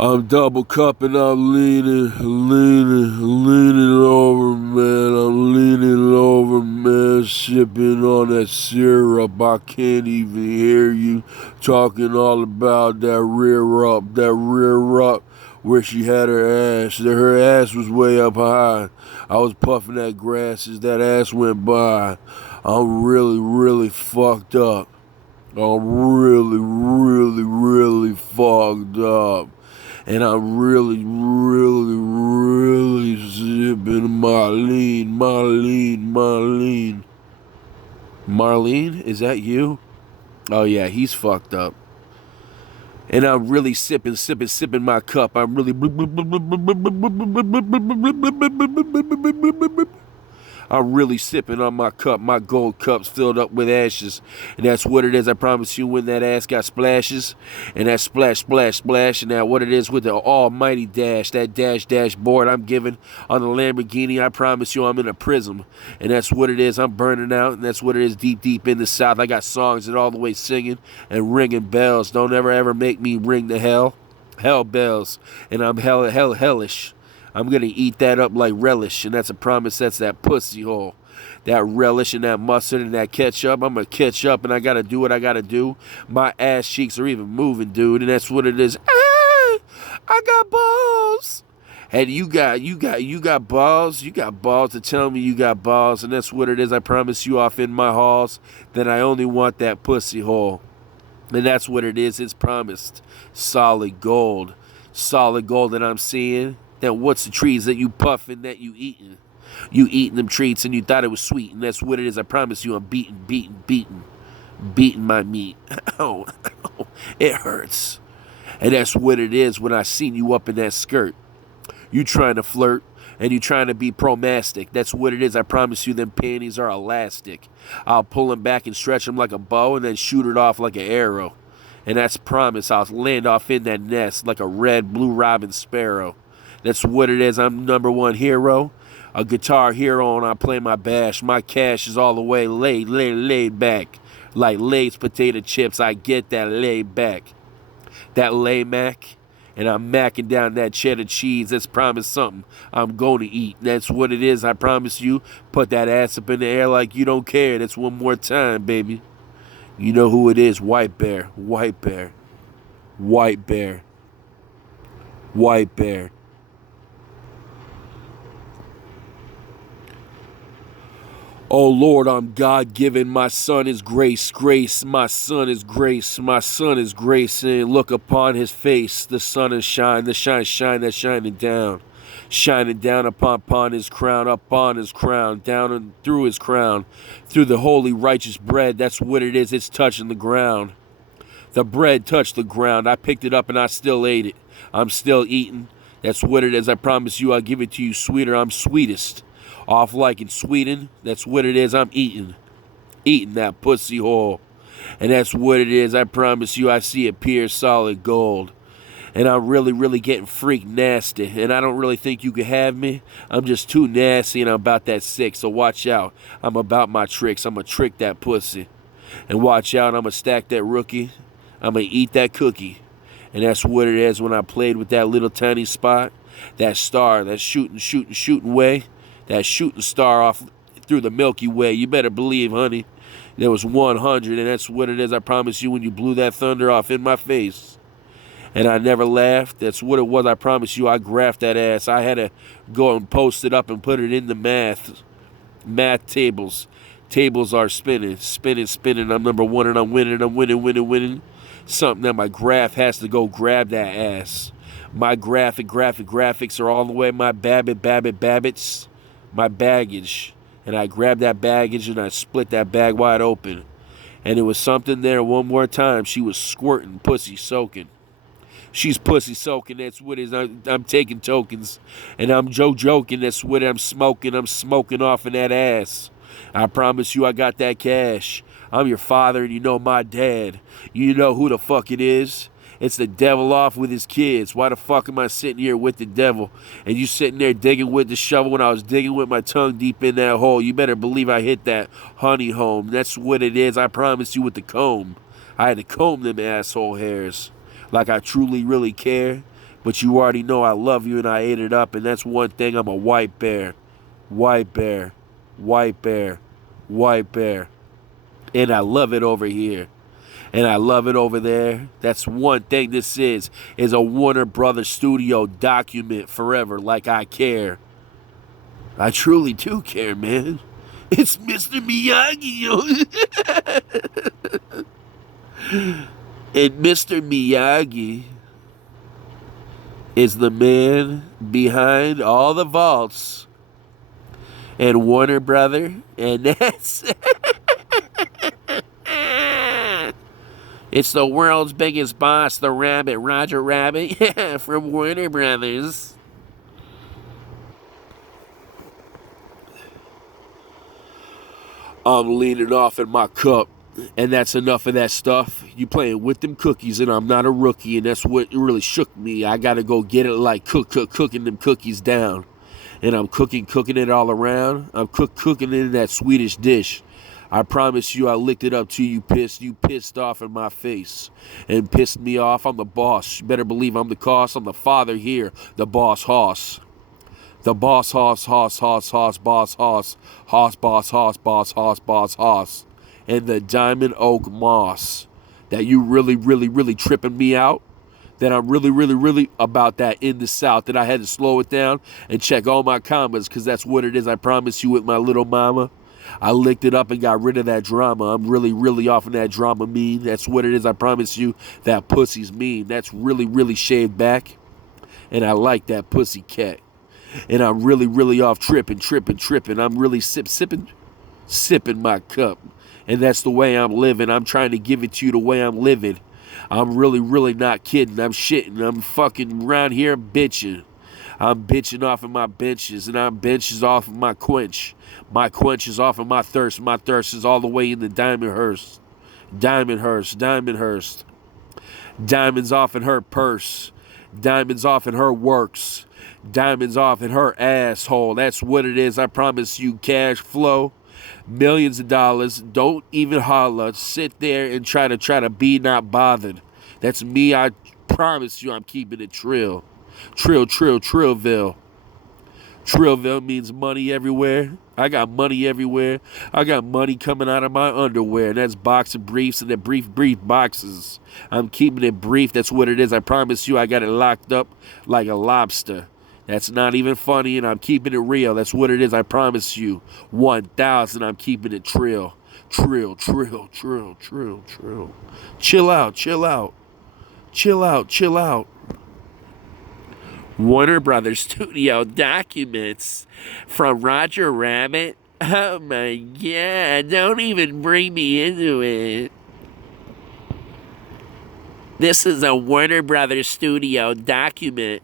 I'm double cupping, I'm leaning over, man. I'm leaning over, man. Sipping on that syrup. I can't even hear you talking all about that rear up, where she had her ass. Her ass was way up high. I was puffing that grass as that ass went by. I'm really fucked up. I'm really fucked up. And I'm really sipping Marlene. Marlene, is that you? Oh yeah, he's fucked up. And I'm really sipping my cup. I'm really I'm really sipping on my cup. My gold cup's filled up with ashes. And that's what it is. I promise you, when that ass got splashes, and that splash, and that what it is with the almighty dash, that dashboard I'm giving on the Lamborghini, I promise you I'm in a prism. And that's what it is. I'm burning out, and that's what it is deep in the South. I got songs that all the way singing and ringing bells. Don't ever make me ring the hell bells. And I'm hellish. I'm gonna eat that up like relish, and that's a promise. That's that pussy hole. That relish and that mustard and that ketchup. I'm gonna catch up, and I gotta do what I gotta do. My ass cheeks are even moving, dude, and that's what it is. Ah, I got balls. And you got balls. You got balls to tell me you got balls, and that's what it is. I promise you, off in my halls, that I only want that pussy hole, and that's what it is. It's promised, solid gold that I'm seeing. Then what's the trees that you puffing, that you eating? You eating them treats and you thought it was sweet, and that's what it is. I promise you, I'm beating my meat. Oh, it hurts. And that's what it is when I seen you up in that skirt. You trying to flirt and you trying to be pro-mastic. That's what it is. I promise you, them panties are elastic. I'll pull them back and stretch them like a bow and then shoot it off like an arrow. And that's promise. I'll land off in that nest like a red blue robin sparrow. That's what it is. I'm number one hero, a guitar hero, and I play my bash. My cash is all the way laid back. Like Lay's potato chips, I get that laid back. That lay mac, and I'm macking down that cheddar cheese. That's promise something I'm going to eat. That's what it is. I promise you. Put that ass up in the air like you don't care. That's one more time, baby. You know who it is. White Bear. White Bear. White Bear. White Bear. Oh Lord, I'm God given. My son is grace. My son is grace. My son is grace. And look upon his face. The sun is shine. The shine that's shining down. Shining down upon his crown, upon his crown, down and through his crown, through the holy righteous bread. That's what it is. It's touching the ground. The bread touched the ground. I picked it up and I still ate it. I'm still eating. That's what it is. I promise you, I'll give it to you sweeter. I'm sweetest. Off like in Sweden, that's what it is. I'm eating that pussy hole. And that's what it is. I promise you, I see it pure solid gold. And I'm really getting freak nasty. And I don't really think you can have me. I'm just too nasty and I'm about that sick. So watch out. I'm about my tricks. I'm going to trick that pussy. And watch out. I'm going to stack that rookie. I'm going to eat that cookie. And that's what it is when I played with that little tiny spot. That star, that shooting way. That shooting star off through the Milky Way. You better believe, honey. There was 100, and that's what it is. I promise you, when you blew that thunder off in my face. And I never laughed. That's what it was. I promise you, I graphed that ass. I had to go and post it up and put it in the math tables. Tables are spinning. I'm number one, and I'm winning. Something that my graph has to go grab that ass. My graphics are all the way. My babbits. My baggage, and I grabbed that baggage and I split that bag wide open, and it was something there. One more time, she was squirting, pussy soaking. She's pussy soaking. That's what it is. I'm taking tokens, and I'm joking. That's what I'm smoking. I'm smoking off in that ass. I promise you, I got that cash. I'm your father, and you know my dad. You know who the fuck it is. It's the devil off with his kids. Why the fuck am I sitting here with the devil? And you sitting there digging with the shovel when I was digging with my tongue deep in that hole. You better believe I hit that honey home. That's what it is. I promise you, with the comb. I had to comb them asshole hairs. Like I truly, really care. But you already know I love you and I ate it up, and that's one thing. I'm a white bear. White bear. White bear. White bear. And I love it over here. And I love it over there. That's one thing this is a Warner Brothers studio document forever, like I care. I truly do care, man. It's Mr. Miyagi, yo. And Mr. Miyagi is the man behind all the vaults and Warner Brother, and that's it's the world's biggest boss, the Rabbit, Roger Rabbit, from Warner Brothers. I'm leaning off in my cup, and that's enough of that stuff. You playing with them cookies, and I'm not a rookie, and that's what really shook me. I gotta go get it, like cooking them cookies down. And I'm cooking it all around. I'm cooking it in that Swedish dish. I promise you, I licked it up till you pissed. You pissed off in my face and pissed me off. I'm the boss. You better believe I'm the cost. I'm the father here, the boss hoss. The boss hoss, boss hoss, boss. And the diamond oak moss. That you really tripping me out. That I'm really about that in the South. That I had to slow it down and check all my commas, because that's what it is. I promise you, with my little mama. I licked it up and got rid of that drama. I'm really off of that drama mean. That's what it is. I promise you, that pussy's mean. That's really shaved back. And I like that pussy cat. And I'm really off tripping. I'm really sipping my cup. And that's the way I'm living. I'm trying to give it to you the way I'm living. I'm really not kidding. I'm shitting. I'm fucking around here bitching. I'm bitching off of my benches, and I'm benches off of my quench. My quench is off of my thirst. My thirst is all the way in the Diamondhurst. Diamonds off in her purse. Diamonds off in her works. Diamonds off in her asshole. That's what it is. I promise you, cash flow. Millions of dollars. Don't even holler. Sit there and try to be not bothered. That's me. I promise you, I'm keeping it trill. Trillville. Trillville means money everywhere. I got money everywhere. I got money coming out of my underwear. And that's boxer briefs and the brief boxes. I'm keeping it brief. That's what it is. I promise you, I got it locked up like a lobster. That's not even funny, and I'm keeping it real. That's what it is. I promise you. 1,000, I'm keeping it trill. Trill. Chill out. Warner Brothers Studio documents from Roger Rabbit. Oh my God, don't even bring me into it. This is a Warner Brothers Studio document